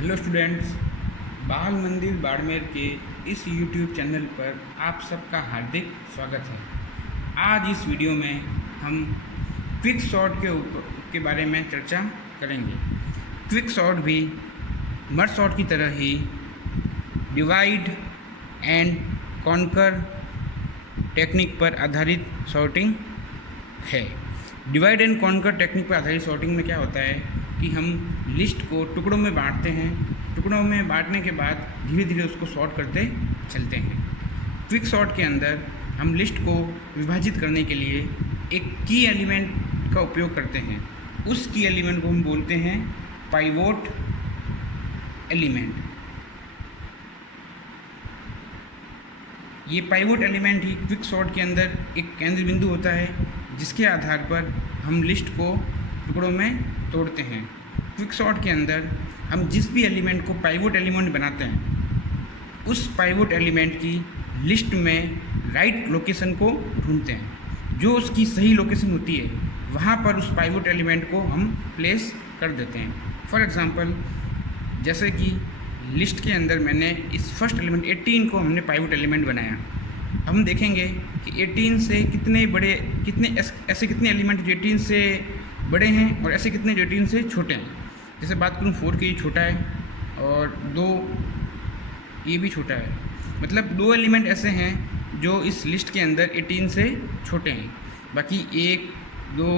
Hello students, बाल मंदिर बाड़मेर के इस यूट्यूब चैनल पर आप सबका हार्दिक स्वागत है। आज इस वीडियो में हम क्विक सॉर्ट के बारे में चर्चा करेंगे। क्विक सॉर्ट भी मर्ज सॉर्ट की तरह ही डिवाइड एंड कॉन्कर टेक्निक पर आधारित सॉर्टिंग है। डिवाइड एंड कॉन्कर टेक्निक पर आधारित सॉर्टिंग में क्या होता है कि हम लिस्ट को टुकड़ों में बांटते हैं। टुकड़ों में बांटने के बाद धीरे धीरे उसको सॉर्ट करते चलते हैं। क्विक सॉर्ट के अंदर हम लिस्ट को विभाजित करने के लिए एक की एलिमेंट का उपयोग करते हैं। उस की एलिमेंट को हम बोलते हैं पाइवोट एलिमेंट। ये पाइवोट एलिमेंट ही क्विक सॉर्ट के अंदर एक केंद्र बिंदु होता है, जिसके आधार पर हम लिस्ट को टुकड़ों में तोड़ते हैं। क्विक सॉर्ट के अंदर हम जिस भी एलिमेंट को पाइवोट एलिमेंट बनाते हैं, उस पाइवोट एलिमेंट की लिस्ट में राइट लोकेशन को ढूंढते हैं। जो उसकी सही लोकेशन होती है वहाँ पर उस पाइवोट एलिमेंट को हम प्लेस कर देते हैं। फॉर एग्ज़ाम्पल, जैसे कि लिस्ट के अंदर मैंने इस फर्स्ट एलिमेंट 18 को हमने पाइवोट एलिमेंट बनाया। हम देखेंगे कि 18 से कितने एलिमेंट जो 18 से बड़े हैं और ऐसे कितने जो 18 से छोटे हैं। जैसे बात करूँ 4 की, छोटा है, और 2 ये भी छोटा है। मतलब 2 एलिमेंट ऐसे हैं जो इस लिस्ट के अंदर 18 से छोटे हैं। बाकी 1, 2,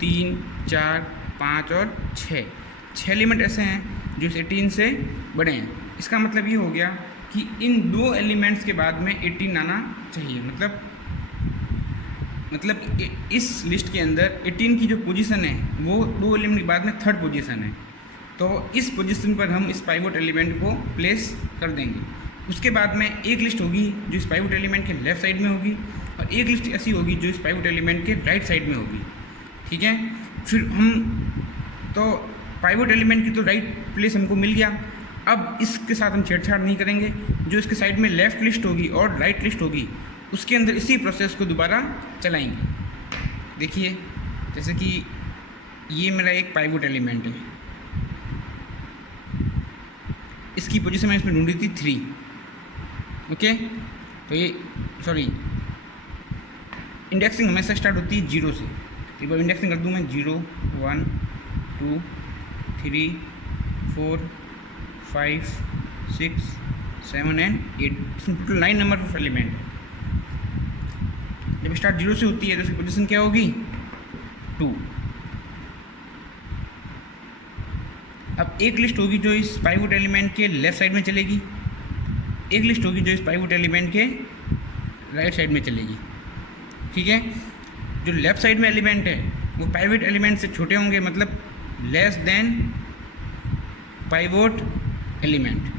3, 4, 5 और 6 एलिमेंट ऐसे हैं जो इस 18 से बड़े हैं। इसका मतलब ये हो गया कि इन 2 एलिमेंट्स के बाद में 18 आना चाहिए। मतलब इस लिस्ट के अंदर 18 की जो पोजीशन है वो 2 एलिमेंट के बाद में 3rd पोजीशन है। तो इस पोजीशन पर हम इस पाइवोट एलिमेंट को प्लेस कर देंगे। उसके बाद में एक लिस्ट होगी जो इस पाइवोट एलिमेंट के लेफ़्ट साइड में होगी, और एक लिस्ट ऐसी होगी जो इस पाइवोट एलिमेंट के राइट साइड में होगी। ठीक है, फिर हम तो पाइवोट एलिमेंट की तो राइट प्लेस हमको मिल गया। अब इसके साथ हम छेड़छाड़ नहीं करेंगे। जो इसके साइड में लेफ़्ट लिस्ट होगी और राइट लिस्ट होगी, उसके अंदर इसी प्रोसेस को दोबारा चलाएंगे। देखिए, जैसे कि ये मेरा एक पाइवोट एलिमेंट है, इसकी पोजीशन मैंने इसमें ढूंढी थी 3। ओके, तो ये इंडेक्सिंग हमेशा स्टार्ट होती है 0 से। एक बार इंडेक्सिंग कर दूँ मैं 0, 1, 2, 3, 4, 5, 6, 7 एंड 8। इसमें टोटल 9 नंबर ऑफ एलिमेंट है। जब स्टार्ट 0 से होती है तो इसकी पोजीशन क्या होगी 2। अब एक लिस्ट होगी जो इस पाइवोट एलिमेंट के लेफ़्ट साइड में चलेगी, एक लिस्ट होगी जो इस पाइवोट एलिमेंट के राइट साइड में चलेगी। ठीक है, जो लेफ़्ट साइड में एलिमेंट है वो पाइवोट एलिमेंट से छोटे होंगे, मतलब लेस देन पाइवोट एलिमेंट,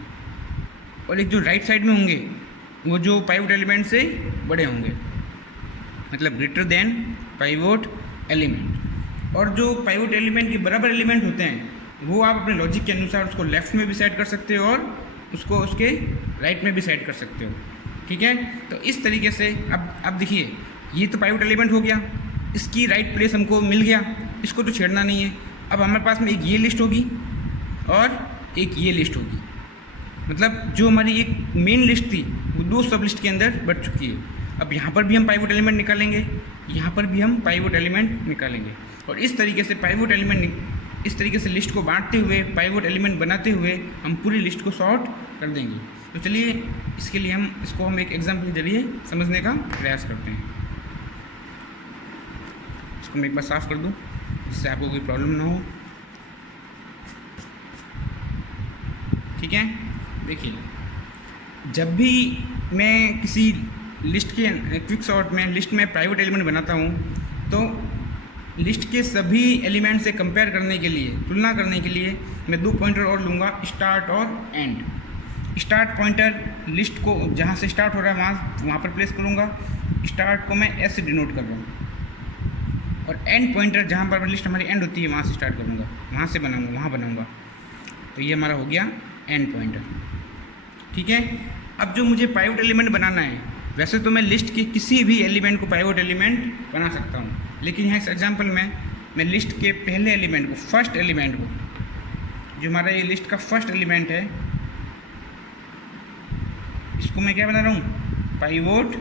और एक जो राइट साइड में होंगे वो जो पाइवोट एलिमेंट से बड़े होंगे, मतलब ग्रेटर देन पाइवोट एलिमेंट। और जो पाइवोट एलिमेंट के बराबर एलिमेंट होते हैं वो आप अपने लॉजिक के अनुसार उसको लेफ़्ट में भी सेट कर सकते हो और उसको उसके राइट में भी सेट कर सकते हो। ठीक है, तो इस तरीके से अब देखिए, ये तो पाइवोट एलिमेंट हो गया, इसकी राइट प्लेस हमको मिल गया, इसको तो छेड़ना नहीं है। अब हमारे पास में एक ये लिस्ट होगी और एक ये लिस्ट होगी। मतलब जो हमारी एक मेन लिस्ट थी वो 2 सब लिस्ट के अंदर बढ़ चुकी है। अब यहाँ पर भी हम पाइवोट एलिमेंट निकालेंगे, यहाँ पर भी हम पाइवोट एलिमेंट निकालेंगे, और इस तरीके से पाइवोट एलिमेंट, इस तरीके से लिस्ट को बांटते हुए, पाइवोट एलिमेंट बनाते हुए हम पूरी लिस्ट को सॉर्ट कर देंगे। तो चलिए, इसके लिए हम एक एग्जाम्पल के जरिए समझने का प्रयास करते हैं। इसको मैं एक बार साफ़ कर दूँ जिससे आपको कोई प्रॉब्लम ना हो। ठीक है, देखिए, जब भी मैं किसी लिस्ट के क्विक सॉर्ट में लिस्ट में प्राइवेट एलिमेंट बनाता हूँ, तो लिस्ट के सभी एलिमेंट से कंपेयर करने के लिए, तुलना करने के लिए मैं 2 पॉइंटर और लूँगा, स्टार्ट और एंड। स्टार्ट पॉइंटर लिस्ट को जहाँ से स्टार्ट हो रहा है वहाँ पर प्लेस करूँगा। स्टार्ट को मैं एस से डिनोट कर रहा हूँ, और एंड पॉइंटर जहाँ पर लिस्ट हमारी एंड होती है वहाँ से स्टार्ट करूँगा, वहाँ से बनाऊँगा। तो ये हमारा हो गया एंड पॉइंटर। ठीक है, अब जो मुझे पाइवोट एलिमेंट बनाना है, वैसे तो मैं लिस्ट के किसी भी एलिमेंट को पाइवोट एलिमेंट बना सकता हूँ, लेकिन यहाँ इस एग्जाम्पल में मैं लिस्ट के पहले एलिमेंट को, फर्स्ट एलिमेंट को जो हमारा ये लिस्ट का फर्स्ट एलिमेंट है, इसको मैं क्या बना रहा हूँ, पाइवोट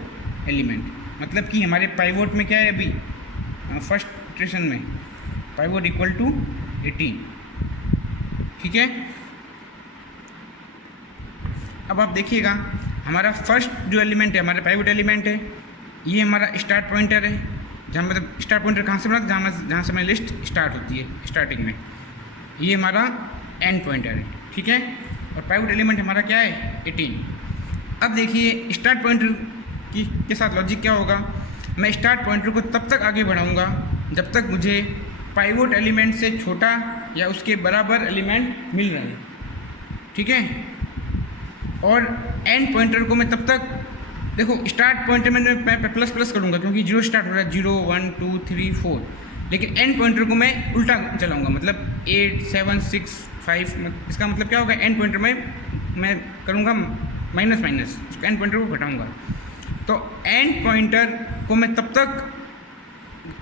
एलिमेंट। मतलब कि हमारे पाइवोट में क्या है अभी फर्स्ट इटरेशन में, पाइवोट इक्वल टू 18। ठीक है, अब आप देखिएगा हमारा फर्स्ट जो एलिमेंट है, हमारा पाइवोट एलिमेंट है, ये हमारा स्टार्ट पॉइंटर है, जहाँ मतलब स्टार्ट पॉइंटर कहाँ से बना, जहाँ से हमारी लिस्ट स्टार्ट होती है स्टार्टिंग में, ये हमारा एंड पॉइंटर है। ठीक है, और पाइवोट एलिमेंट हमारा क्या है, 18। अब देखिए स्टार्ट पॉइंटर के साथ लॉजिक क्या होगा, मैं स्टार्ट पॉइंटर को तब तक आगे बढ़ाऊंगा जब तक मुझे पाइवोट एलिमेंट से छोटा या उसके बराबर एलिमेंट मिल रहा है। ठीक है, और एंड पॉइंटर को मैं तब तक, देखो स्टार्ट पॉइंटर में मैं प्लस प्लस करूँगा क्योंकि 0 स्टार्ट हो रहा है, 0 1 2 3 4, लेकिन एंड पॉइंटर को मैं उल्टा चलाऊँगा, मतलब 8 7 6 5। इसका मतलब क्या होगा, एंड पॉइंटर में मैं करूँगा माइनस माइनस, उसका एंड पॉइंटर को घटाऊँगा। तो एंड पॉइंटर को मैं तब तक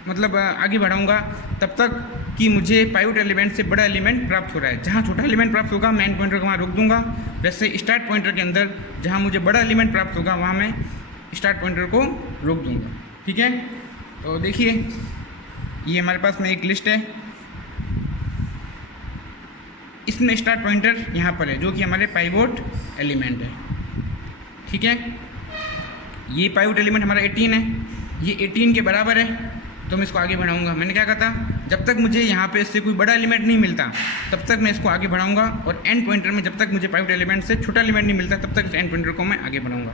मतलब आगे बढ़ाऊंगा तब तक कि मुझे पाइवोट एलिमेंट से बड़ा एलिमेंट प्राप्त हो रहा है। जहाँ छोटा एलिमेंट प्राप्त होगा मैं एंड पॉइंटर को वहाँ रोक दूंगा, वैसे स्टार्ट पॉइंटर के अंदर जहाँ मुझे बड़ा एलिमेंट प्राप्त होगा वहाँ मैं स्टार्ट पॉइंटर को रोक दूंगा। ठीक है, तो देखिए ये हमारे पास में एक लिस्ट है, इसमें स्टार्ट पॉइंटर यहाँ पर है जो कि हमारे पाइवोट एलिमेंट है। ठीक है, ये पाइवोट एलिमेंट हमारा 18 है, ये 18 के बराबर है, तो मैं इसको आगे बढ़ाऊंगा। मैंने क्या कहा था, जब तक मुझे यहाँ पे इससे कोई बड़ा एलिमेंट नहीं मिलता तब तक मैं इसको आगे बढ़ाऊंगा, और एंड पॉइंटर में जब तक मुझे पाइवोट एलिमेंट से छोटा एलिमेंट नहीं मिलता तब तक एंड पॉइंटर को मैं आगे बढ़ाऊंगा।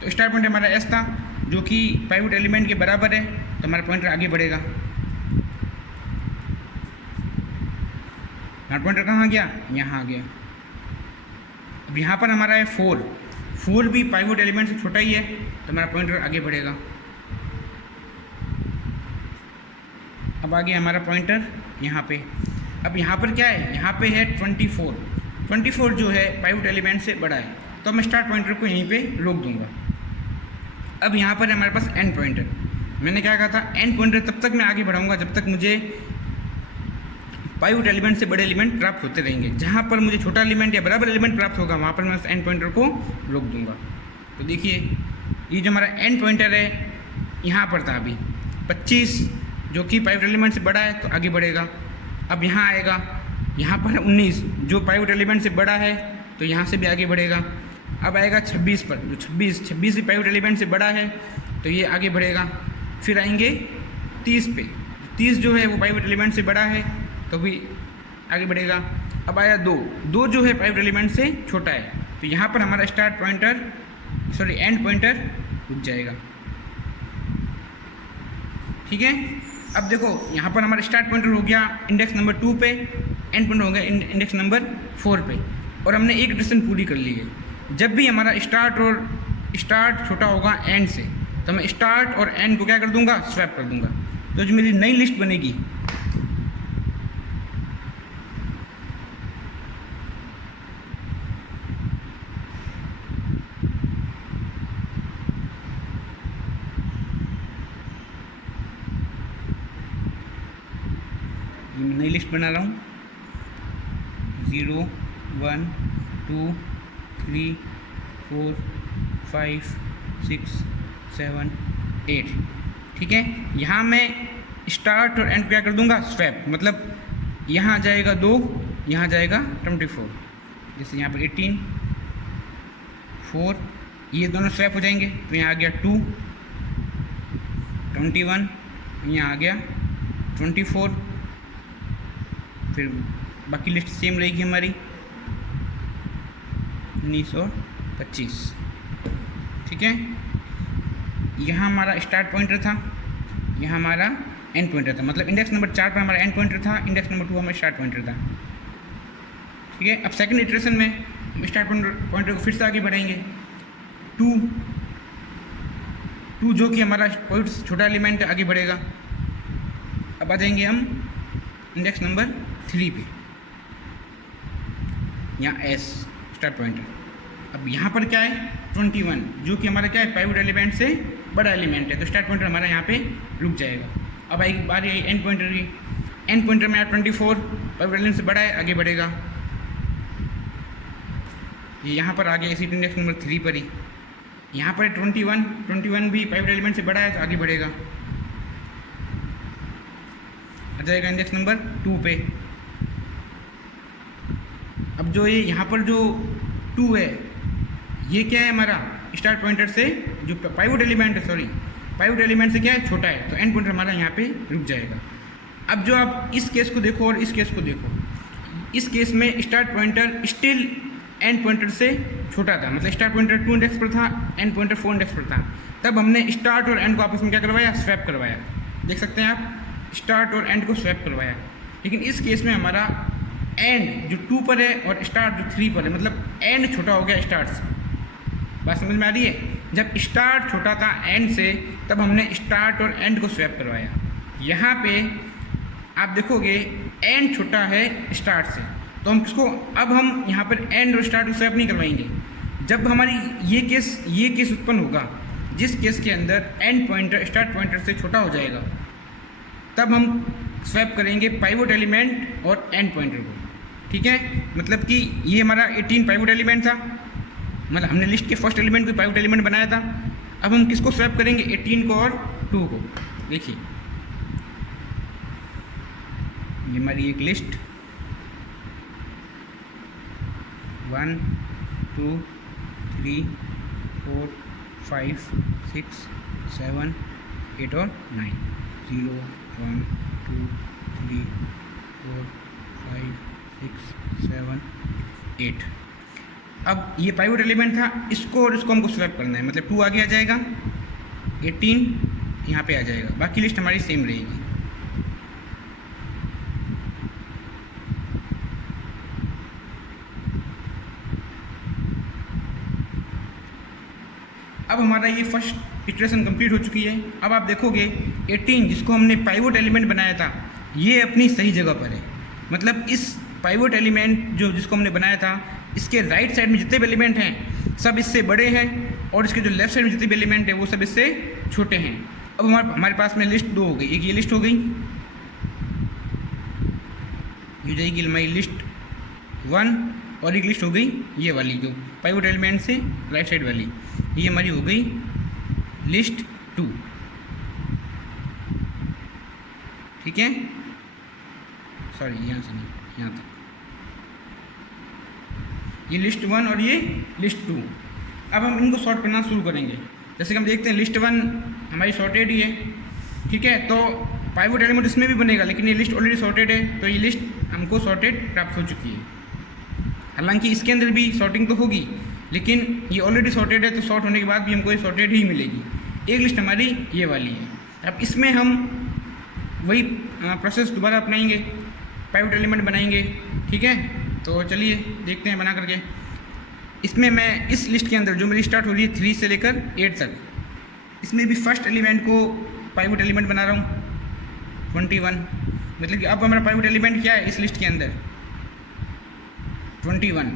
तो स्टार्ट पॉइंटर हमारा एस था जो कि पाइवोट एलिमेंट के बराबर है, तो हमारा पॉइंटर आगे बढ़ेगा। हमारा पॉइंटर कहाँ गया, यहाँ आ गया। अब यहाँ पर हमारा है 4 भी पाइवोट एलिमेंट से छोटा ही है, तो हमारा पॉइंटर आगे बढ़ेगा। अब आ गया हमारा पॉइंटर यहाँ पे। अब यहाँ पर क्या है, यहाँ पे है 24 जो है पाइवोट एलिमेंट से बड़ा है, तो मैं स्टार्ट पॉइंटर को यहीं पे रोक दूंगा। अब यहाँ पर है हमारे पास एंड पॉइंटर। मैंने क्या कहा था, एंड पॉइंटर तब तक मैं आगे बढ़ाऊंगा जब तक मुझे पाइवोट एलिमेंट से बड़े एलिमेंट प्राप्त होते रहेंगे। जहाँ पर मुझे छोटा एलिमेंट या बराबर एलिमेंट प्राप्त होगा वहाँ पर मैं एंड पॉइंटर को रोक दूंगा। तो देखिए ये जो हमारा एंड पॉइंटर है यहाँ पर था अभी 25 जो कि पाइवोट एलिमेंट से बड़ा है, तो आगे बढ़ेगा। अब यहाँ आएगा, यहाँ पर 19 जो पाइवोट एलिमेंट से बड़ा है, तो यहाँ से भी आगे बढ़ेगा। अब आएगा 26 पर, जो 26 भी पाइवोट एलिमेंट से बड़ा है, तो ये आगे बढ़ेगा। फिर आएंगे 30 पे, 30 जो है वो पाइवोट एलिमेंट से बड़ा है, तो भी आगे बढ़ेगा। अब आया 2 जो है पाइवोट एलिमेंट से छोटा है, तो यहाँ पर हमारा एंड पॉइंटर रुक जाएगा। ठीक है, अब देखो यहाँ पर हमारा स्टार्ट पॉइंटर हो गया इंडेक्स नंबर 2 पे, एंड पॉइंटर हो गया इंडेक्स नंबर 4 पे, और हमने एक इटरेशन पूरी कर ली है। जब भी हमारा स्टार्ट छोटा होगा एंड से, तो मैं स्टार्ट और एंड को क्या कर दूंगा, स्वैप कर दूंगा। तो जो मेरी नई लिस्ट बनेगी, नई लिस्ट बना रहा हूँ 0 1 2 3 4 5 6 7 8। ठीक है, यहाँ मैं स्टार्ट और एंड क्या कर दूंगा, स्वैप। मतलब यहाँ आ जाएगा 2, यहाँ जाएगा 24, जैसे यहाँ पर 18 4, ये दोनों स्वैप हो जाएंगे, तो यहाँ आ गया 2 21, यहाँ आ गया 24। फिर बाकी लिस्ट सेम रहेगी हमारी 19 और 25। ठीक है, यहाँ हमारा स्टार्ट पॉइंटर था, यहाँ हमारा एंड पॉइंटर था। मतलब इंडेक्स नंबर 4 पर हमारा एंड पॉइंटर था, इंडेक्स नंबर 2 हमारा स्टार्ट पॉइंटर था। ठीक है, अब सेकंड इटरेशन में हम स्टार्ट पॉइंटर को फिर से आगे बढ़ाएंगे। 2 जो कि हमारा छोटा एलिमेंट आगे बढ़ेगा। अब आ जाएंगे हम इंडेक्स नंबर 3 पे, यहाँ एस स्टार्ट पॉइंटर। अब यहाँ पर क्या है 21 जो कि हमारा क्या है पाइवोट एलिमेंट से बड़ा एलिमेंट है, तो स्टार्ट पॉइंटर हमारा यहाँ पे रुक जाएगा। अब आएगी बारी एंड पॉइंटर की। एंड पॉइंटर में 24 पाइवोट एलिमेंट से बड़ा है, आगे बढ़ेगा। ये यहाँ पर आ गया इसी इंडेक्स नंबर 3 पर ही। यहाँ पर 21 भी पाइवट एलिमेंट से बड़ा है तो आगे बढ़ेगा, आ जाएगा इंडेक्स नंबर 2 पे। अब जो ये यहाँ पर जो 2 है ये क्या है हमारा स्टार्ट पॉइंटर से जो पाइवट एलिमेंट है, सॉरी पाइवट एलिमेंट से क्या है छोटा है, तो एंड पॉइंटर हमारा यहाँ पे रुक जाएगा। अब जो आप इस केस को देखो और इस केस को देखो, इस केस में start pointer still and pointer से छोटा था, मतलब स्टार्ट पॉइंटर 2 इंडेक्स पर था, एंड पॉइंटर 4 इंडेक्स पर था। तब हमने स्टार्ट और एंड को आपस में क्या करवाया, स्वैप करवाया। देख सकते हैं आप, स्टार्ट और एंड को स्वैप करवाया। लेकिन इस केस में हमारा एंड जो 2 पर है और स्टार्ट जो 3 पर है, मतलब एंड छोटा हो गया स्टार्ट से। बात समझ में आ रही है? जब स्टार्ट छोटा था एंड से तब हमने स्टार्ट और एंड को स्वैप करवाया। यहाँ पे आप देखोगे एंड छोटा है स्टार्ट से, तो हम किसको, अब हम यहाँ पर एंड और स्टार्ट को स्वैप नहीं करवाएंगे। जब हमारी ये केस उत्पन्न होगा जिस केस के अंदर एंड पॉइंटर स्टार्ट पॉइंटर से छोटा हो जाएगा, तब हम स्वैप करेंगे पाइवट एलिमेंट और एंड पॉइंटर को। ठीक है, मतलब कि ये हमारा 18 पाइवट एलिमेंट था, मतलब हमने लिस्ट के फर्स्ट एलिमेंट को पाइवट एलिमेंट बनाया था। अब हम किसको स्वैप करेंगे, 18 को और 2 को। देखिए ये हमारी एक लिस्ट 1 2 3 4 5 6 7 8 और 9, 0 1 2 3 4 5 6 7 8। अब ये पाइवट एलिमेंट था, इसको और इसको हमको स्वैप करना है, मतलब 2 आगे आ जाएगा, 18 यहाँ पे आ जाएगा, बाकी लिस्ट हमारी सेम रहेगी। अब हमारा ये फर्स्ट इटरेशन कंप्लीट हो चुकी है। अब आप देखोगे 18 जिसको हमने पाइवट एलिमेंट बनाया था ये अपनी सही जगह पर है, मतलब इस पाइवट एलिमेंट जो जिसको हमने बनाया था इसके राइट साइड में जितने भी एलिमेंट हैं सब इससे बड़े हैं, और इसके जो लेफ्ट साइड में जितने भी एलिमेंट हैं वो सब इससे छोटे हैं। अब हमारे पास में लिस्ट 2 हो गई, एक ये लिस्ट हो गई, ये जाएगी हमारी लिस्ट 1, और एक लिस्ट हो गई ये वाली जो पाइवट एलिमेंट से राइट साइड वाली, ये हमारी हो गई लिस्ट 2। ठीक है, सॉरी यहाँ से नहीं, यहाँ तक ये लिस्ट 1 और ये लिस्ट 2। अब हम इनको सॉर्ट करना शुरू करेंगे। जैसे कि हम देखते हैं लिस्ट 1 हमारी सॉर्टेड ही है, ठीक है, तो पाइवट एलिमेंट इसमें भी बनेगा, लेकिन ये लिस्ट ऑलरेडी सॉर्टेड है, तो ये लिस्ट हमको सॉर्टेड प्राप्त हो चुकी है। हालांकि इसके अंदर भी सॉर्टिंग तो होगी, लेकिन ये ऑलरेडी सॉर्टेड है, तो सॉर्ट होने के बाद भी हमको ये सॉर्टेड ही मिलेगी। एक लिस्ट हमारी ये वाली है। अब इसमें हम वही प्रोसेस दोबारा अपनाएंगे, पाइवट एलिमेंट बनाएंगे। ठीक है, तो चलिए देखते हैं बना करके। इसमें मैं इस लिस्ट के अंदर जो मेरी स्टार्ट हो रही है 3 से लेकर 8 तक, इसमें भी फर्स्ट एलिमेंट को पाइवट एलिमेंट बना रहा हूँ 21, मतलब कि अब हमारा पाइवट एलिमेंट क्या है इस लिस्ट के अंदर 21।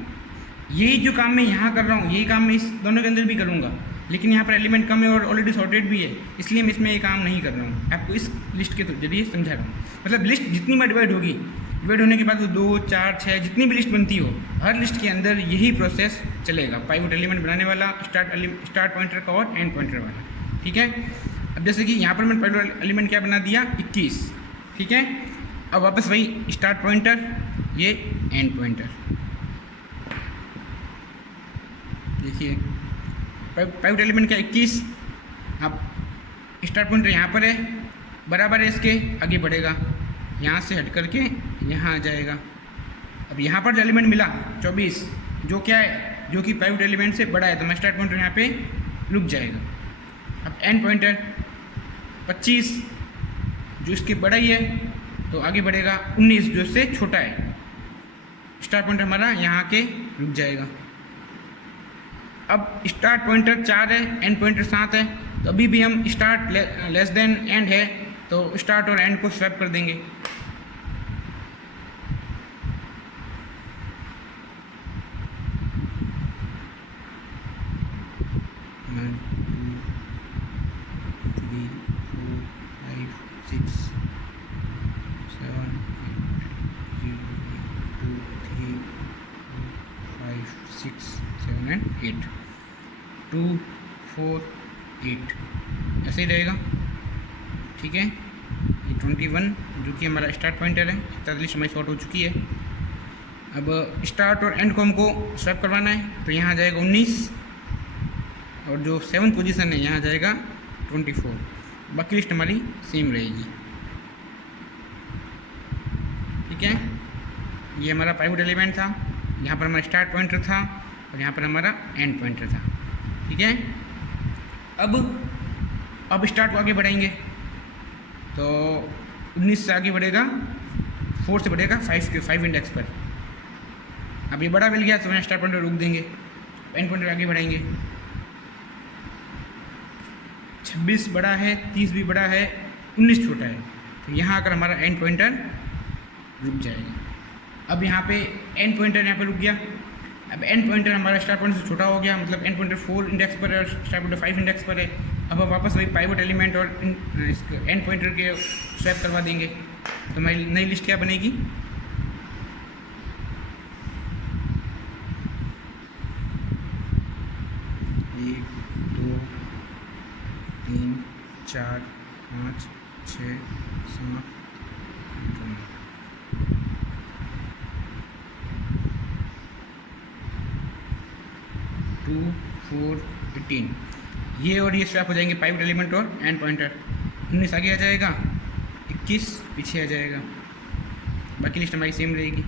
यही जो काम मैं यहाँ कर रहा हूँ यही काम मैं इस दोनों के अंदर भी करूँगा, लेकिन यहाँ पर एलिमेंट कम है और ऑलरेडी सॉर्टेड भी है, इसलिए मैं इसमें ये काम नहीं कर रहा हूँ। आपको इस लिस्ट के जरिए समझा रहा हूँ, मतलब लिस्ट जितनी बार डिवाइड होगी, डिवाइड होने के बाद 2 4 6 जितनी भी लिस्ट बनती हो, हर लिस्ट के अंदर यही प्रोसेस चलेगा, पाइवट एलिमेंट बनाने वाला, स्टार्ट पॉइंटर का और एंड पॉइंटर वाला। ठीक है, अब जैसे कि यहाँ पर मैंने पाइवट एलिमेंट क्या बना दिया 21। ठीक है, अब वापस वही स्टार्ट पॉइंटर, ये एंड पॉइंटर। देखिए पाइवट एलिमेंट क्या 21, अब स्टार्ट पॉइंटर यहाँ पर है, बराबर है इसके, आगे बढ़ेगा, यहाँ से हट करके यहाँ आ जाएगा। अब यहाँ पर जो एलिमेंट मिला 24, जो क्या है, जो कि पाइवट एलिमेंट से बड़ा है, तो मैं स्टार्ट पॉइंटर यहाँ पे रुक जाएगा। अब एंड पॉइंटर 25, जो इसके बड़ा ही है तो आगे बढ़ेगा। 19 जो इससे छोटा है, स्टार्ट पॉइंटर हमारा यहाँ के रुक जाएगा। अब स्टार्ट पॉइंटर 4 है, एंड पॉइंटर 7 है, तो अभी भी हम स्टार्ट लेस देन एंड है तो स्टार्ट और एंड को स्वैप कर देंगे। 7 एंड 8, 2 4 8 ऐसे ही रहेगा। ठीक है, ये 21 जो कि हमारा स्टार्ट पॉइंटर है, लिस्ट हमारी शॉर्ट हो चुकी है। अब स्टार्ट और एंड को हमको स्वैप करवाना है, तो यहाँ आ जाएगा 19 और जो 7th पोजीशन है यहाँ आ जाएगा 24। बाकी लिस्ट हमारी सेम रहेगी। ठीक है, ये हमारा पाइवट एलिमेंट था, यहाँ पर हमारा स्टार्ट पॉइंटर था और यहाँ पर हमारा एंड पॉइंटर था। ठीक है, अब स्टार्ट को आगे बढ़ाएंगे, तो 19 से आगे बढ़ेगा, 4 से बढ़ेगा 5 इंडेक्स पर। अब ये बड़ा मिल गया तो मैं स्टार्ट पॉइंटर रोक देंगे, एंड पॉइंटर आगे बढ़ाएंगे। 26 बड़ा है, 30 भी बड़ा है, 19 छोटा है, तो यहाँ आकर हमारा एंड पॉइंटर रुक जाएगा। अब यहाँ पे एंड पॉइंटर यहाँ पे रुक गया। अब एंड पॉइंटर हमारा स्टार्ट पॉइंटर से छोटा हो गया, मतलब एंड पॉइंटर 4 इंडेक्स पर है और स्टार्ट पॉइंटर 5 इंडेक्स पर है। अब हम वापस वही पाइवट एलिमेंट और एंड पॉइंटर के स्वैप करवा देंगे, तो हमारी नई लिस्ट क्या बनेगी? एक, 2, 3, 4, 5, 6, 7, 2, 4, 18। ये और ये स्वैप हो जाएंगे, पाइवट एलिमेंट और एंड पॉइंटर। 19 आगे आ जाएगा, 21 पीछे आ जाएगा। बाकी लिस्ट हमारी सेम रहेगी,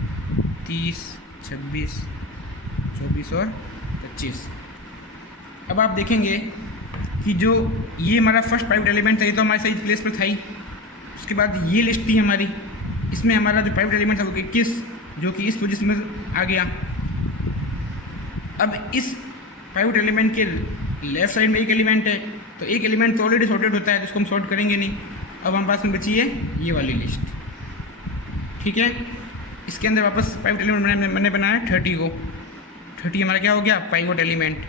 30, 26, 24 और 25। अब आप देखेंगे कि जो ये हमारा फर्स्ट पाइवट एलिमेंट था, ये तो हमारे सही प्लेस पर था ही। उसके बाद ये लिस्ट थी हमारी, इसमें हमारा जो पाइवट एलिमेंट था वो 21, जो कि इस पोजीशन में आ गया। अब इस पाइवट एलिमेंट के लेफ्ट साइड में एक एलिमेंट है, तो एक एलिमेंट तो ऑलरेडी सॉर्टेड होता है, तो उसको हम सॉर्ट करेंगे नहीं। अब हमारे पास में बची है ये वाली लिस्ट। ठीक है, इसके अंदर वापस पाइवट एलिमेंट मैंने बनाया 30 को। 30 हमारा क्या हो गया? Pivot element.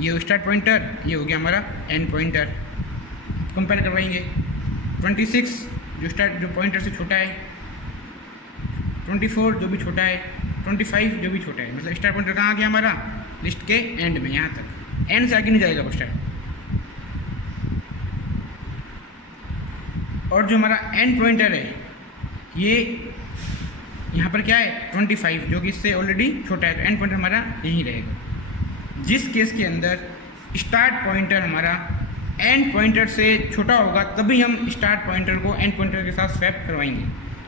ये स्टार्ट पॉइंटर, ये हो गया हमारा एंड पॉइंटर। कंपेयर करवाएंगे, 26 जो पॉइंटर से छोटा है, 24 जो भी छोटा है, 25 जो भी छोटा है। मतलब स्टार पॉइंटर कहाँ आ गया हमारा? लिस्ट के एंड में, यहाँ तक। एंड से आगे नहीं जाएगा वो स्टार। और जो हमारा एंड पॉइंटर है, ये यहाँ पर क्या है? 25, जो कि इससे ऑलरेडी छोटा है, तो एंड पॉइंटर हमारा यहीं रहेगा। जिस केस के अंदर स्टार्ट पॉइंटर हमारा एंड पॉइंटर से छोटा होगा, तभी हम स्टार्ट पॉइंटर को एंड पॉइंटर के साथ स्वैप करवाएंगे।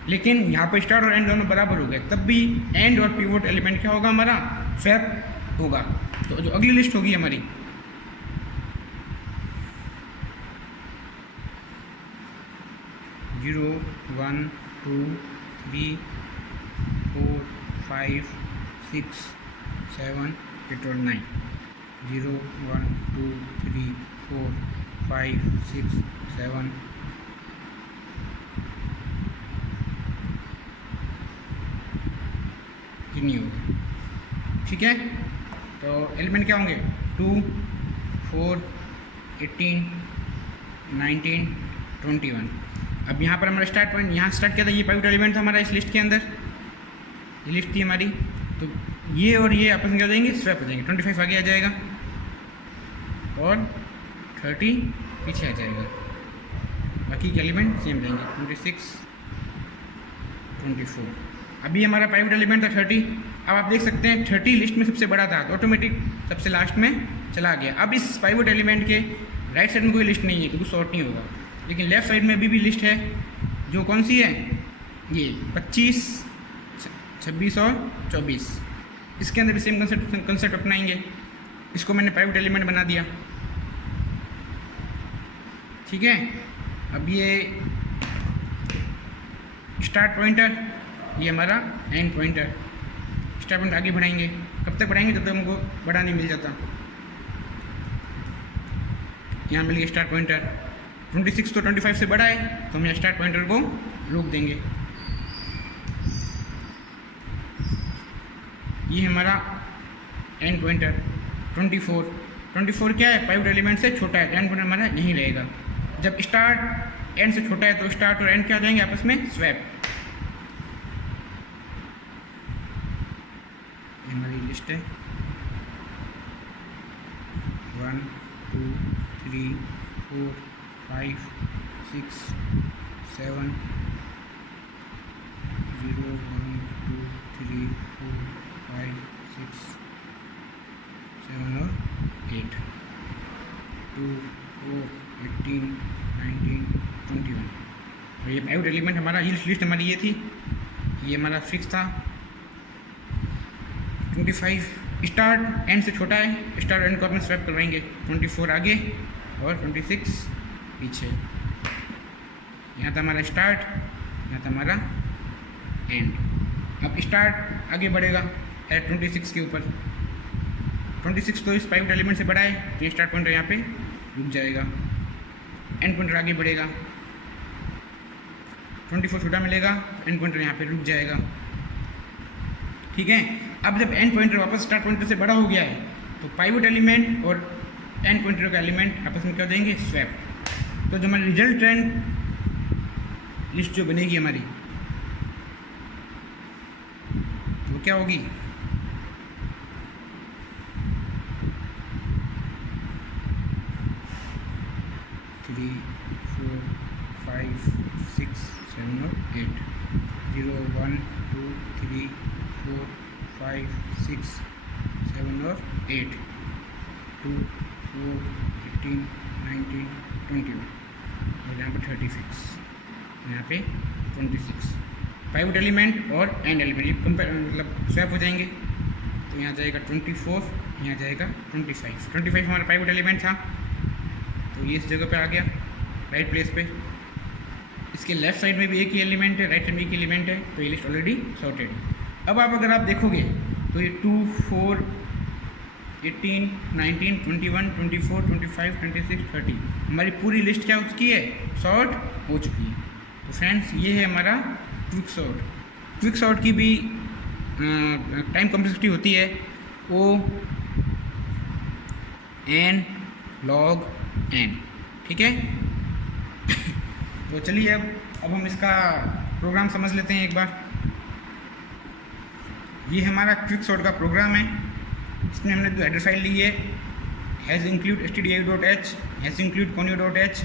लेकिन यहाँ पर स्टार्ट और एंड दोनों बराबर हो गए, तब भी एंड और पिवोट एलिमेंट क्या होगा हमारा? स्वैप होगा। तो जो अगली लिस्ट होगी हमारी, जीरो 1 2 3 4 5 6 7 8 और 9, 0 1 2 3 4 5 6 7 नहीं होगा। ठीक है, तो एलिमेंट क्या होंगे? 2 4 18 19 21। अब यहाँ पर हमारा स्टार्ट पॉइंट, यहाँ स्टार्ट किया था, ये पाइवट एलिमेंट था हमारा इस लिस्ट के अंदर, ये लिस्ट थी हमारी। तो ये और ये आपस में क्या हो जाएंगे? स्वैप हो जाएंगे। 25 आगे आ जाएगा और 30 पीछे आ जाएगा। बाकी के एलिमेंट सेम रहेंगे, 26 24। अभी हमारा पाइवट एलिमेंट था 30। अब आप देख सकते हैं 30 लिस्ट में सबसे बड़ा था, तो ऑटोमेटिक सबसे लास्ट में चला गया। अब इस पाइवट एलिमेंट के राइट साइड में कोई लिस्ट नहीं है, तो कुछ सॉर्ट नहीं होगा। लेकिन लेफ्ट साइड में भी लिस्ट है, जो कौन सी है? ये 25 26 और 24। इसके अंदर भी सेम कंसेप्ट अपनाएंगे। इसको मैंने पाइवट एलिमेंट बना दिया। ठीक है, अब ये स्टार्ट पॉइंटर, ये हमारा एंड पॉइंटर। स्टार्ट पॉइंटर आगे बढ़ाएंगे, कब तक बढ़ाएंगे? जब तक हमको बड़ा नहीं मिल जाता। यहाँ मिल गया स्टार्ट पॉइंटर। 26 तो 25 से बड़ा है, तो हम यहाँ स्टार्ट पॉइंटर को रोक देंगे। ये हमारा एंड पॉइंटर 24 क्या है? पाइवट एलिमेंट से छोटा है, एंड पॉइंटर हमारा यहीं रहेगा। जब स्टार्ट एंड से छोटा है, तो स्टार्ट और एंड क्या हो जाएंगे आपस में? स्वैप। हमारी लिस्ट है। 1 2 3 4 5 6 7 0 1 2 3 4 5 6 7 और 8 2 4 18 19 21। और ये पाइवट एलिमेंट हमारा लिस्ट हमारी ये थी, ये हमारा फिक्स था 25। स्टार्ट एंड से छोटा है, स्टार्ट एंड को अपन स्वैप करवाएंगे। 24 आगे और 26 पीछे। यहाँ था हमारा स्टार्ट, यहाँ था हमारा एंड। अब स्टार्ट आगे बढ़ेगा एट 26 के ऊपर। 26 तो इस पाइवट एलिमेंट से बड़ा है, तो स्टार्ट पॉइंटर यहाँ पे रुक जाएगा। एंड पॉइंटर आगे बढ़ेगा, 24 छोटा मिलेगा, एंड पॉइंटर यहाँ पे रुक जाएगा। ठीक है। अब जब एंड पॉइंटर वापस स्टार्ट पॉइंटर से बड़ा हो गया है, तो पाइवट एलिमेंट और एंड पॉइंटर का एलिमेंट आपस में क्या हो जाएंगे, स्वैप। तो जो हमारी रिजल्ट लिस्ट जो बनेगी हमारी, वो क्या होगी, 3 4 5 6 7 और 8 0 1 2 3 4 5 6 7 और 8 2 4 18 19 21 और यहाँ पे 36, यहाँ पे 26। पाइवट एलिमेंट और एंड एलिमेंट ये कंपेयर मतलब स्वैप हो जाएंगे। तो यहाँ जाएगा 24, यहाँ जाएगा 25। 25 हमारा पाइवट एलिमेंट था, तो ये इस जगह पे आ गया, राइट प्लेस पे। इसके लेफ्ट साइड में भी एक ही एलिमेंट है, राइट साइड में एक ही एलिमेंट है, तो ये लिस्ट ऑलरेडी सॉर्टेड है। अब अगर आप देखोगे तो ये 2 4 18 19 21 24 25 26 30 हमारी पूरी लिस्ट क्या हो चुकी है, सॉर्ट हो चुकी है। तो फ्रेंड्स ये है हमारा क्विक सॉर्ट। क्विक सॉर्ट की भी टाइम कॉम्प्लेक्सिटी होती है O n log n। ठीक है। तो चलिए अब हम इसका प्रोग्राम समझ लेते हैं एक बार। ये हमारा क्विक सॉर्ट का प्रोग्राम है। इसमें हमने जो हेडर फाइल ली है has include stdio.h, has include conio.h,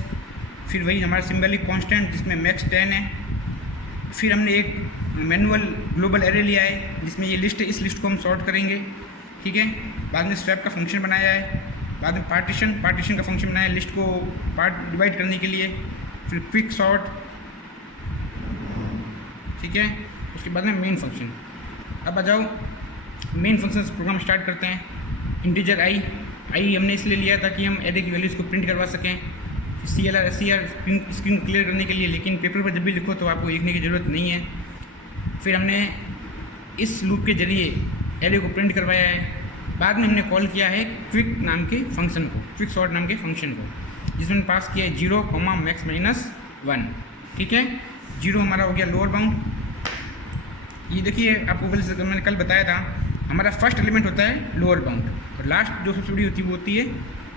फिर वही हमारा सिंबलिक कांस्टेंट जिसमें मैक्स 10 है। फिर हमने एक मैनुअल ग्लोबल एरे लिया है जिसमें ये लिस्ट है, इस लिस्ट को हम सॉर्ट करेंगे। ठीक है। बाद में स्वैप का फंक्शन बनाया है, बाद में पार्टीशन का फंक्शन बनाया है लिस्ट को पार्ट डिवाइड करने के लिए, फिर क्विक सॉर्ट। ठीक है। उसके बाद में मेन फंक्शन। अब आ जाओ मेन फंक्शन से प्रोग्राम स्टार्ट करते हैं। इंटीजर आई हमने इसलिए लिया ताकि हम एरे की वैल्यूज़ को प्रिंट करवा सकें। CLR SCR स्क्रीन क्लियर करने के लिए, लेकिन पेपर पर जब भी लिखो तो आपको लिखने की ज़रूरत नहीं है। फिर हमने इस लूप के जरिए एरे को प्रिंट करवाया है। बाद में हमने कॉल किया है क्विक नाम के फंक्शन को, क्विक सॉर्ट नाम के फंक्शन को, जिसमें पास किया है 0, max -1। ठीक है। 0 हमारा हो गया लोअर बाउंड। ये देखिए आपको मैंने कल बताया था, हमारा फर्स्ट एलिमेंट होता है लोअर बाउंड और लास्ट जो सबसे बड़ी होती है वो होती है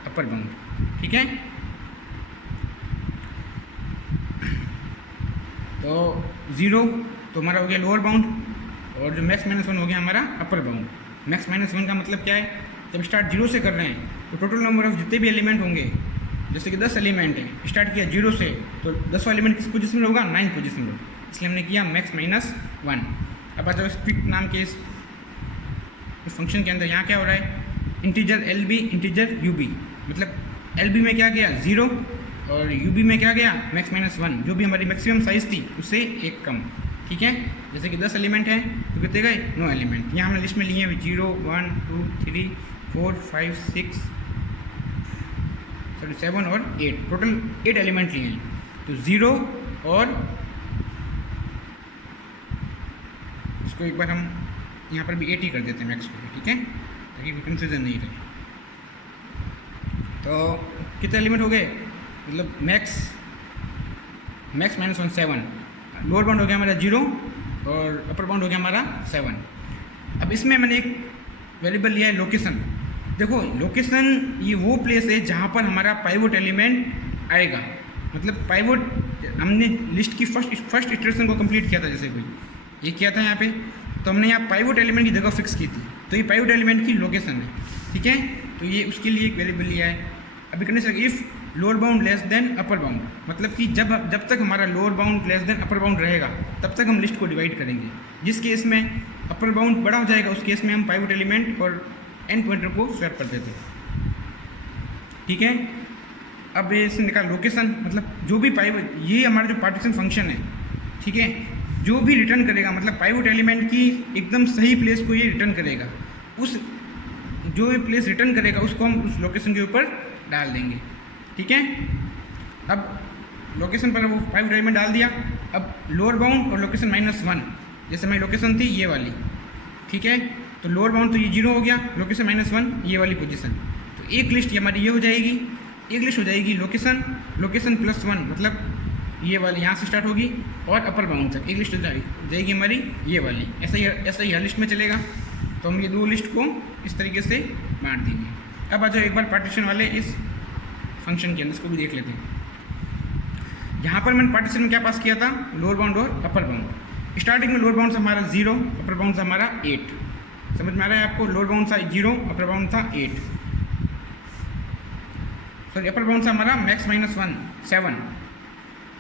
अपर बाउंड। ठीक है। तो 0 तो हमारा हो गया लोअर बाउंड और जो मैक्स -1 हो गया हमारा अपर बाउंड। मैक्स -1 का मतलब क्या है, जब स्टार्ट 0 से कर रहे हैं तो टोटल नंबर ऑफ जितने भी एलिमेंट होंगे, जैसे कि 10 एलिमेंट हैं, स्टार्ट किया 0 से तो 10वां एलिमेंट किस पोजीशन में होगा, 9th पोजीशन में। इसलिए हमने किया मैक्स -1। अब आ जाओ क्विक नाम के इस फंक्शन के अंदर, यहाँ क्या हो रहा है, इंटीजर LB इंटीजर UB, मतलब LB में क्या गया 0 और UB में क्या गया मैक्स -1, जो भी हमारी मैक्सिमम साइज़ थी उससे एक कम। ठीक है। जैसे कि 10 एलिमेंट हैं तो कितने गए, 9 एलिमेंट। यहाँ हमने लिस्ट में लिए हैं 0 1 2 3 4 5 6 7 और 8, टोटल 8 एलिमेंट लिए हैं। तो 0 और इसको एक बार हम यहाँ पर भी 8 ही कर देते हैं मैक्स को, ठीक है, ताकि कोई कंफ्यूजन नहीं रहे। तो कितने एलिमेंट हो गए, मतलब मैक्स -1 7, लोअर बाउंड हो गया हमारा 0 और अपर बाउंड हो गया हमारा 7। अब इसमें मैंने एक वेरिएबल लिया है लोकेशन। देखो लोकेशन ये वो प्लेस है जहाँ पर हमारा पाइवट एलिमेंट आएगा, मतलब पाइवट हमने लिस्ट की फर्स्ट इटरेशन को कंप्लीट किया था, जैसे कोई ये किया था यहाँ पे, तो हमने यहाँ पाइवट एलिमेंट की जगह फिक्स की थी, तो ये पाइवट एलिमेंट की लोकेशन है। ठीक है, तो ये उसके लिए एक वेरिएबल लिया है। अभी condition if lower bound less than upper bound, मतलब कि जब तक हमारा lower bound less than upper bound रहेगा तब तक हम लिस्ट को डिवाइड करेंगे। जिस केस में अपर बाउंड बड़ा हो जाएगा उस केस में हम पाइवट एलिमेंट और एन पॉइंटर को स्वैप कर देते हैं। ठीक है, अब ये इससे निकाल लोकेशन, मतलब जो भी पाइवट, ये हमारा जो पार्टीशन फंक्शन है, ठीक है, जो भी रिटर्न करेगा, मतलब पाइवट एलिमेंट की एकदम सही प्लेस को ये रिटर्न करेगा, उस जो भी प्लेस रिटर्न करेगा उसको हम उस लोकेशन के ऊपर डाल देंगे। ठीक है, अब लोकेशन पर वो पाइवट एलिमेंट डाल दिया। अब लोअर बाउंड और लोकेशन -1, जैसे हमारी लोकेशन थी ये वाली, ठीक है, तो लोअर बाउंड तो ये 0 हो गया, लोकेशन -1 ये वाली पोजीशन, तो एक लिस्ट हमारी ये हो जाएगी। एक लिस्ट हो जाएगी लोकेशन +1, मतलब ये वाली यहाँ से स्टार्ट होगी और अपर बाउंड तक एक लिस्ट हो जाएगी हमारी ये वाली। ऐसा ही हर लिस्ट में चलेगा। तो हम ये दो लिस्ट को इस तरीके से बांट देंगे। अब आ जाओ एक बार पार्टीशन वाले इस फंक्शन के अंदर, इसको भी देख लेते हैं। यहाँ पर मैंने पार्टीशन में क्या पास किया था, लोअर बाउंड और अपर बाउंड। स्टार्टिंग में लोअर बाउंड था हमारा 0, अपर बाउंड था हमारा 8। समझ में आ रहा है आपको? लोअर बाउंड था 0, अपर बाउंड था 8, सॉरी अपर बाउंड था हमारा मैक्स -1 7।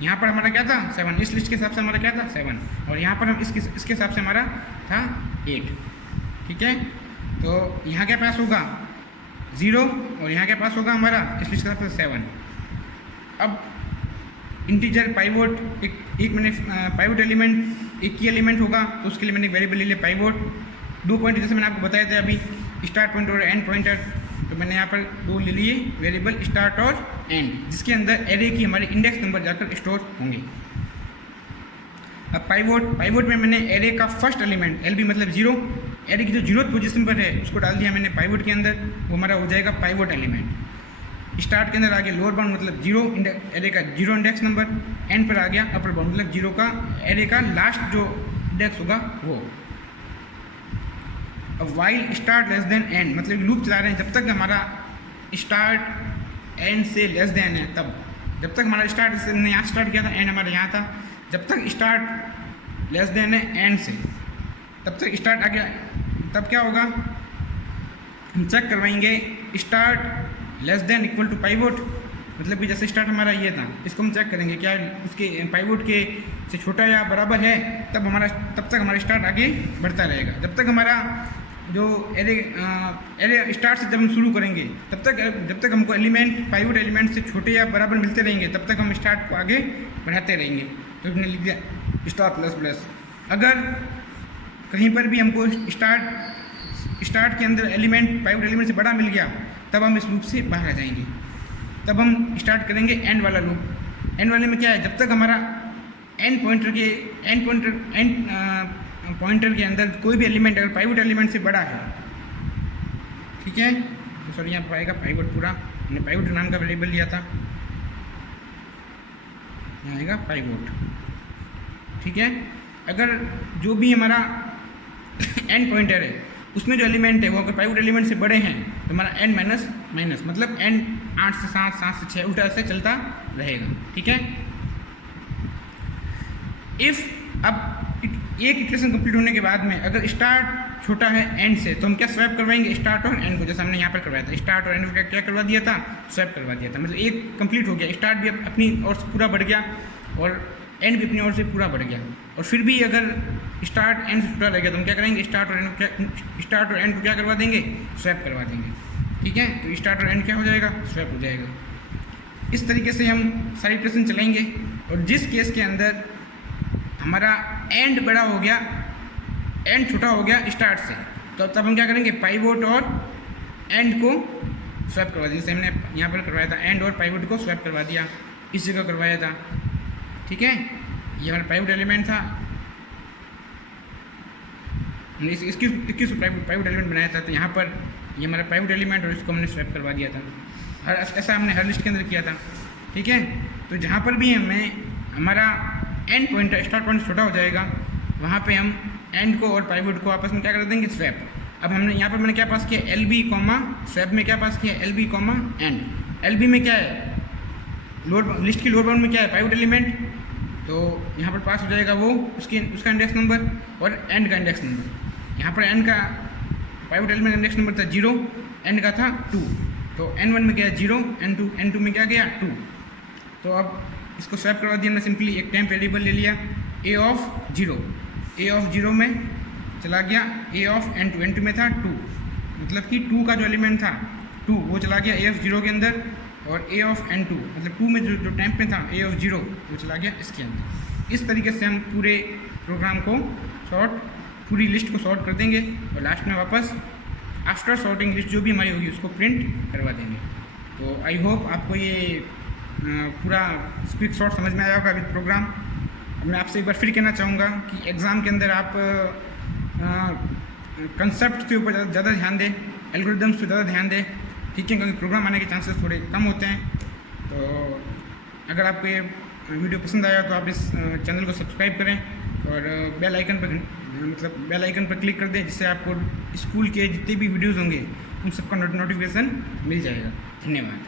यहाँ पर हमारा क्या था 7, इस लिस्ट के हिसाब से हमारा क्या था 7, और यहाँ पर हम इसके हिसाब से हमारा था 8। ठीक है, तो यहाँ क्या पास होगा 0 और यहाँ क्या पास होगा हमारा इस लिस्ट के हिसाब से 7। अब इंटीजर पाइवोट एक मैंने पाइवोट एलिमेंट एक की एलिमेंट होगा, तो उसके लिए मैंने एक वेरिएबल ले लिया पाइवोट। 2 पॉइंट जैसे मैंने आपको बताया था अभी, स्टार्ट पॉइंटर और एंड पॉइंटर, तो मैंने यहाँ पर 2 ले लिए वेरिएबल स्टार्ट और एंड, जिसके अंदर एरे की हमारे इंडेक्स नंबर जाकर स्टोर होंगे। अब पाइवोट में मैंने एरे का फर्स्ट एलिमेंट LB मतलब 0, एरे की जो 0th पोजीशन पर है उसको डाल दिया मैंने पाइवोट के अंदर, वो हमारा हो जाएगा पाइवोट एलिमेंट। स्टार्ट के अंदर आ गया लोअर बाउंड मतलब 0, एरे का 0 इंडेक्स नंबर, एंड पर आ गया अपर बाउंड मतलब 0 का एरे का लास्ट जो इंडेक्स होगा वो। अब while start less then and, मतलब लूप चला रहे हैं जब तक हमारा स्टार्ट एंड से लेस देन है, तब जब तक हमारा स्टार्ट से हमने यहाँ स्टार्ट किया था, एंड हमारा यहाँ था, जब तक स्टार्ट लेस देन है एंड से, तब तक स्टार्ट आ गया, तब क्या होगा हम चेक करवाएंगे start less than equal to pivot, मतलब कि जैसे स्टार्ट हमारा ये था, इसको हम चेक करेंगे क्या उसके पाइवोट के से छोटा या बराबर है, तब तक हमारा स्टार्ट आगे बढ़ता रहेगा। जब तक हमारा जो एरे स्टार्ट से जब हम शुरू करेंगे जब तक हमको एलिमेंट पाइवोट एलिमेंट से छोटे या बराबर मिलते रहेंगे, तब तक हम स्टार्ट को आगे बढ़ाते रहेंगे। तो हमने लिख दिया स्टार्ट प्लस। अगर कहीं पर भी हमको स्टार्ट के अंदर एलिमेंट पाइवोट एलिमेंट से बड़ा मिल गया, तब हम इस लूप से बाहर आ जाएंगे। तब हम स्टार्ट करेंगे एंड वाला लूप। एंड वाले में क्या है, जब तक हमारा एंड पॉइंटर के अंदर कोई भी एलिमेंट अगर पाइवोट एलिमेंट से बड़ा है, ठीक है, तो सॉरी यहाँ पाएगा पाइवोट पूरा, हमने पाइवोट नाम का वेरिएबल लिया था, यहाँ आएगा पाइवोट। ठीक है, अगर जो भी हमारा एंड पॉइंटर है उसमें जो एलिमेंट है वो अगर पाइवोट एलिमेंट से बड़े हैं, तो हमारा एंड माइनस मतलब एंड 8 से 7, 7 से 6 उल्टा से चलता रहेगा। ठीक है, इफ़ अब एक इक्वेशन कंप्लीट होने के बाद में अगर स्टार्ट छोटा है एंड से, तो हम क्या स्वैप करवाएंगे स्टार्ट और एंड को, जैसे हमने यहाँ पर करवाया था, स्टार्ट और एंड को क्या करवा दिया था, स्वैप करवा दिया था। मतलब एक कंप्लीट हो गया, स्टार्ट भी अपनी ओर से पूरा बढ़ गया और एंड भी अपनी ओर से पूरा बढ़ गया। और फिर भी अगर स्टार्ट एंड से छोटा रह गया तो हम क्या करेंगे, स्टार्ट और एंड को क्या करवा देंगे, स्वैप करवा देंगे। ठीक है, तो स्टार्ट और एंड क्या हो जाएगा, स्वैप हो जाएगा। इस तरीके से हम सारी इक्वेशन चलाएंगे। और जिस केस के अंदर हमारा एंड बड़ा हो गया, एंड छोटा हो गया स्टार्ट से, तो तब हम क्या करेंगे, पाइवोट और एंड को स्वैप करवा दिया। जैसे हमने यहाँ पर करवाया था, एंड और पाइवोट को स्वैप करवा दिया, इस जगह करवाया था। ठीक है, ये हमारा पाइवोट एलिमेंट था, हमने इसकी पाइवोट एलिमेंट बनाया था, तो यहाँ पर ये हमारा पाइवोट एलिमेंट और इसको हमने स्वैप करवा दिया था। ऐसा हमने हर लिस्ट के अंदर किया था। ठीक है, तो जहाँ पर भी हमें हमारा एंड पॉइंट स्टार्ट पॉइंट छोटा हो जाएगा, वहाँ पे हम एंड को और पाइवोट को आपस में क्या कर देंगे, स्वैप। अब हमने यहाँ पर मैंने क्या पास किया, LB, स्वैप में क्या पास किया, LB, एंड। LB में क्या है, लिस्ट की लोअर बाउंड में क्या है, पाइवोट एलिमेंट, तो यहाँ पर पास हो जाएगा वो उसका इंडेक्स नंबर और एंड का इंडेक्स नंबर। यहाँ पर एंड का पाइवट एलिमेंट का नेक्स्ट नंबर था 0, n का था 2, तो n1 में गया 0, n2 में क्या गया 2। तो अब इसको स्वैप करवा दिया हमने सिंपली, एक टेम्प वेरिएबल ले लिया a ऑफ 0 में चला गया a ऑफ n2 में था 2, मतलब कि 2 का जो एलिमेंट था 2 वो चला गया a ऑफ 0 के अंदर, और a ऑफ n2 मतलब 2 में जो टेम्प में था a ऑफ 0 वो चला गया इसके अंदर। इस तरीके से हम पूरे प्रोग्राम को पूरी लिस्ट को सॉर्ट कर देंगे और लास्ट में वापस आफ्टर सॉर्टिंग लिस्ट जो भी हमारी होगी उसको प्रिंट करवा देंगे। तो आई होप आपको ये पूरा क्विक सॉर्ट समझ में आया होगा विद प्रोग्राम। मैं आपसे एक बार फिर कहना चाहूँगा कि एग्ज़ाम के अंदर आप कंसेप्ट के ऊपर ज़्यादा ध्यान दें, एल्गोरिदम्स पे ज़्यादा ध्यान दें, ठीक है, क्योंकि प्रोग्राम आने के चांसेस थोड़े कम होते हैं। तो अगर आपको ये वीडियो पसंद आया तो आप इस चैनल को सब्सक्राइब करें और बेल आइकन पर क्लिक कर दें, जिससे आपको स्कूल के जितने भी वीडियोज़ होंगे उन सबका नोटिफिकेशन मिल जाएगा। धन्यवाद।